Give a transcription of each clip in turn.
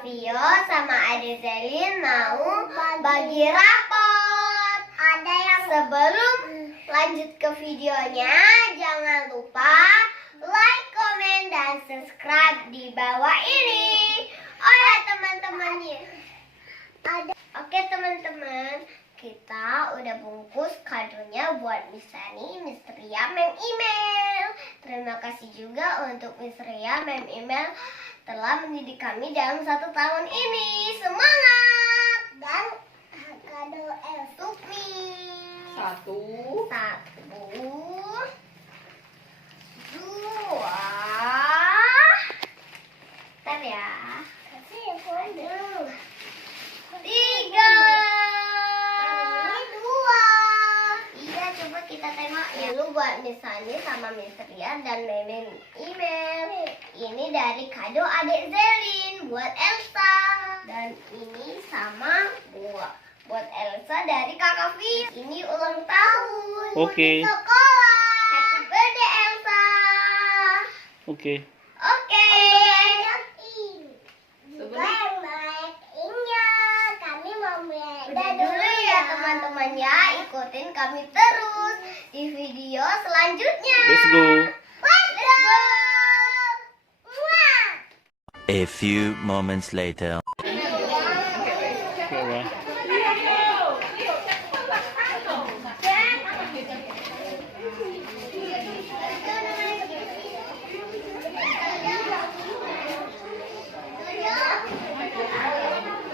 Kakak Vio sama Ade Zelin mau bagi rapot. Ada yang sebelum lanjut ke videonya, jangan lupa like, komen, dan subscribe di bawah ini. Oh ya teman-temannya. Oke teman-teman, kita udah bungkus kadonya buat Miss Sani, Miss Ria, Mem Email. Terima kasih juga untuk Miss Ria, Mem Email telah mendidik kami dalam 1 tahun ini. Semangat! Dan kado untuk Miss. 1, 1, 2. Ntar ya. 3. Iya, coba kita tengok dulu buat Miss Sani sama Miss Ria dan Mem Email. Ini dari kado Adik Zelin buat Elsa. Dan ini sama buat Elsa dari Kakak Vio. Ini ulang tahun. Oke. Sekolah. Happy birthday Elsa. Oke. Oke. Udah dulu ya teman-teman ya, ikutin kami terus di video selanjutnya. Let's go. Let's go. Muah. A few moments later. Coba.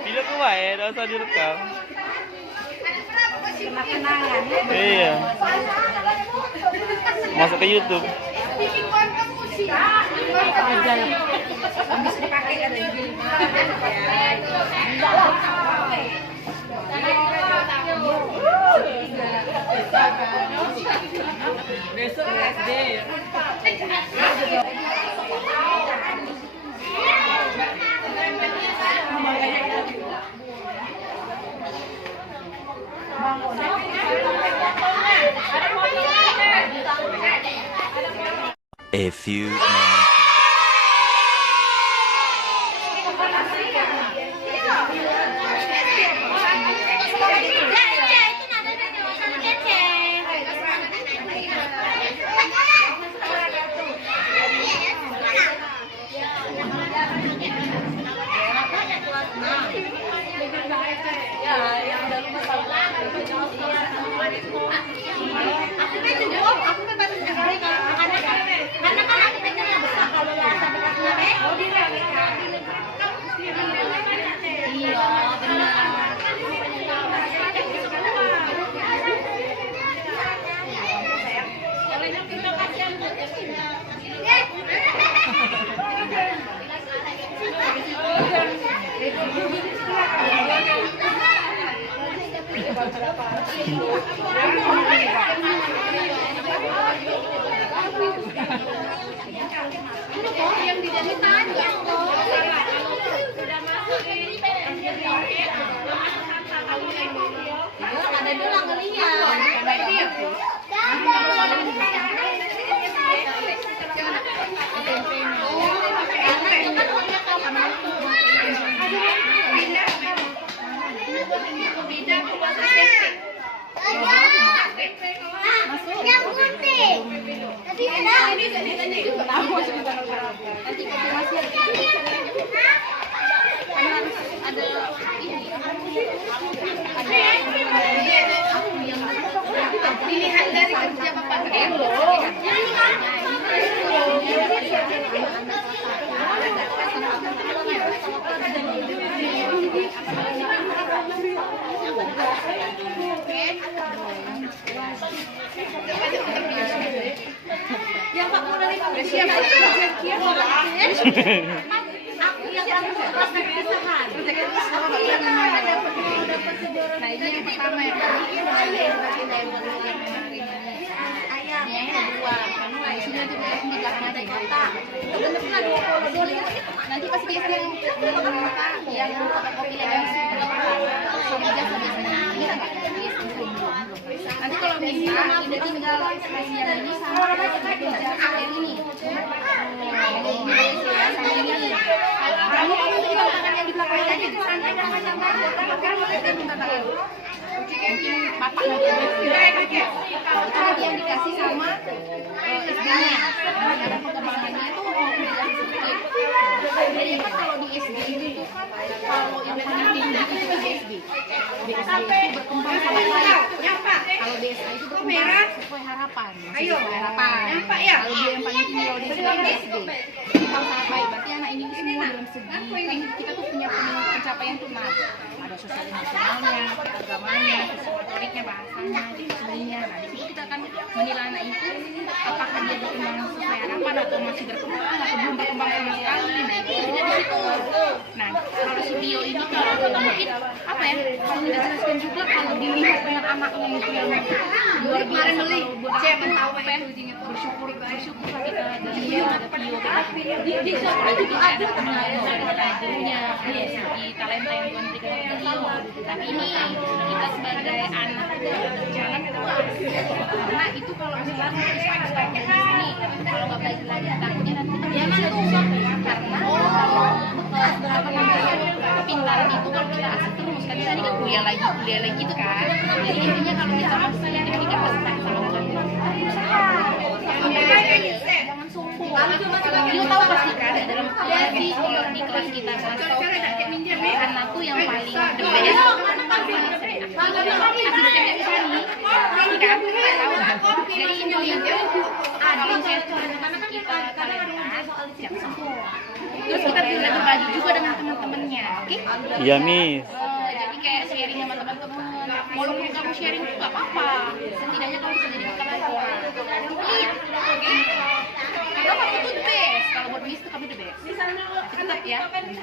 Video ke wae, enggak usah direkam. Iya. Masuk ke YouTube. besok SD. A few moments. Yang di jadi tanya ada dulu ngelihat. Yang gunting. Tapi ada Pilihan dari kerja Bapak Endo. Yang Pak mau dari siapa? Aku yang kamu pas kepisahan. Nah ini yang pertama yang ayam yang kedua kamu di sini nanti di belakang ada kata benar-benar nanti pas dia yang fotokopi lagi nanti kalau bisa ini tinggal yang ini sama yang ini kamu juga makan yang di bapak itu yang dikasih sama SD-nya. Ada perkembangannya itu mau dikasih sedikit. Jadi kan kalau di SD itu kan kalau yang paling tinggi itu di SD. Di SD itu berkembang sama baik. Kalau DSA itu berkembang sesuai harapan. Sesuai harapan. Kalau dia yang paling tinggi kalau di SD. Berkembang sangat baik. Berarti anak ini semua dalam segi kan kita tuh punya pencapaian tuh ada sosial emosionalnya, agamanya, motoriknya, bahasanya, disiplinya. Nah di situ kita akan menilai anak itu apakah dia berkembang sesuai harapan atau masih berkembang atau belum berkembang sama sekali. Nah itu di situ. Nah kalau si Bio ini kalau mungkin apa ya? Kalau kita jelaskan juga kalau dilihat dengan anaknya itu yang luar biasa beli, saya tahu apa ya? Bersyukur lah kita ada Bio, ada Bio. Di sekolah itu juga ada gurunya, dari segi talenta yang Tuhan berikan kepada Bio. Tapi ini kita sebagai anak jangan puas, karena itu kalau misalnya di sini kalau nggak belajar lagi takutnya nanti kita bisa susah karena kepintaran itu kalau kita asik terus kan tadi kan kuliah lagi gitu kan. Jadi intinya kalau kita masih kita harus sama jangan sombong. Lu tahu pasti kan dalam di sekolah di kelas kita kan tahu anakku yang paling the best asistennya Shani kan tahu. Jadi intinya ada kita talenta jangan sombong. Terus kita bisa berbagi juga dengan teman-temannya, oke? Iya, Miss. Jadi kayak sharing sama teman-teman. Walaupun kamu sharing itu nggak apa-apa, setidaknya kamu bisa jadi bekal lagi. Karena kamu tuh the best. Kalau buat Miss itu kamu the best. Tetap ya. Nanti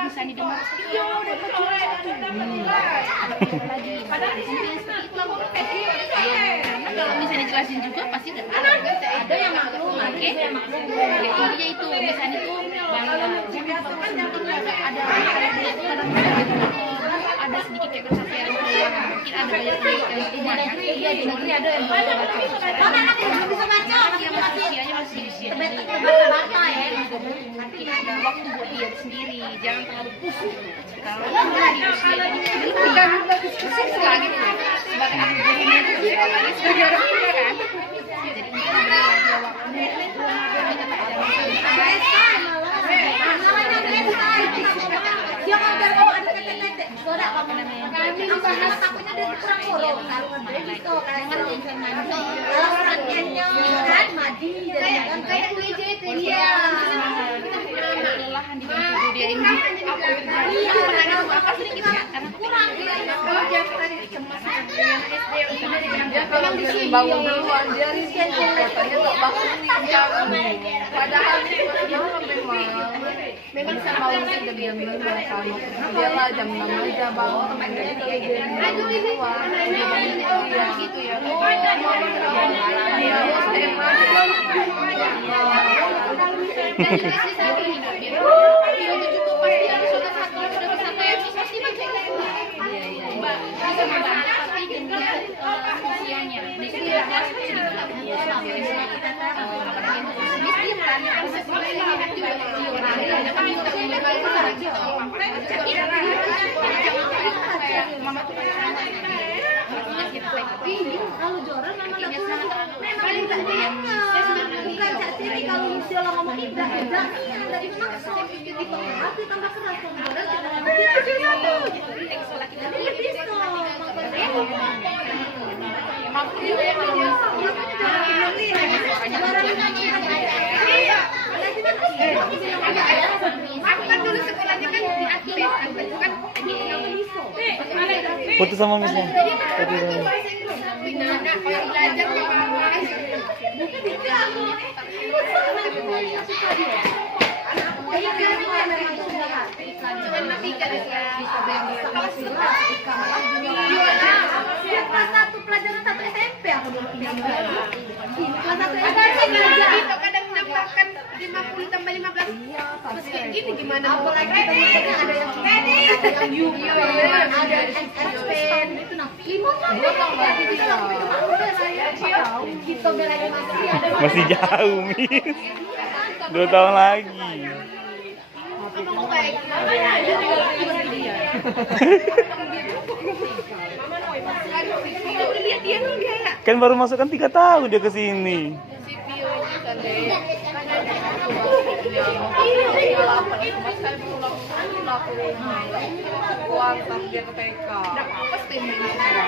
bisa didengar. Iya, dapat juara 1. Lagi. Padahal intinya seperti itu lah. Karena kalau misalnya dijelasin juga pasti ada yang maklum, oke? Ya intinya itu misalnya itu ada sedikit kayak kesaksian mungkin ada banyak yang rumah kan iya di sini ada yang bisa baca usianya masih usia baca ya mungkin ada waktu buat dia sendiri jangan terlalu push kalau di usia ini bukan pusing lagi sebagai anak gurunya lagi sebagai orang tua kan jadi mungkin ada waktu dia ngajar kamu ada tete-tete soda kamu namanya apa takutnya dia kurang korong taruhan gitu kan kalau orangnya kan madi dan kayak meja itu dia kelelahan di bangku dia ini apa terjadi apa sedikit ya karena kurang dia tadi cemas dia kalau bangun duluan dia riset katanya nggak bangun padahal dia memang sama orang udah diam-diam kalau dia lah jam 6 aja bangun teman dia itu aduh ini gitu ya kalau Joran memang paling tak bukan Cak Siri kalau misalnya ngomong tidak dari makso itu aku tambah keras Joran Foto sama Miss-nya. Foto sama. Kelas 1 pelajaran 1 SMP aku dulu kelas 1 SMP kadang menambahkan 50 tambah 15 terus kayak gini gimana apalagi teman-teman ada yang Yuki ada SPN itu nah 5 tahun itu kita belajar Masih jauh, Miss. 2 tahun lagi. Abang ko kayak dia. Udah lihat dia enggak? Kan baru masuk kan 3 tahun dia ke sini. Si Pio-nya kan deh. Iya, lapar. Mas saya pulang ke rumah. Aku antar dia ke TK. Enggak apa-apa, stay di sini.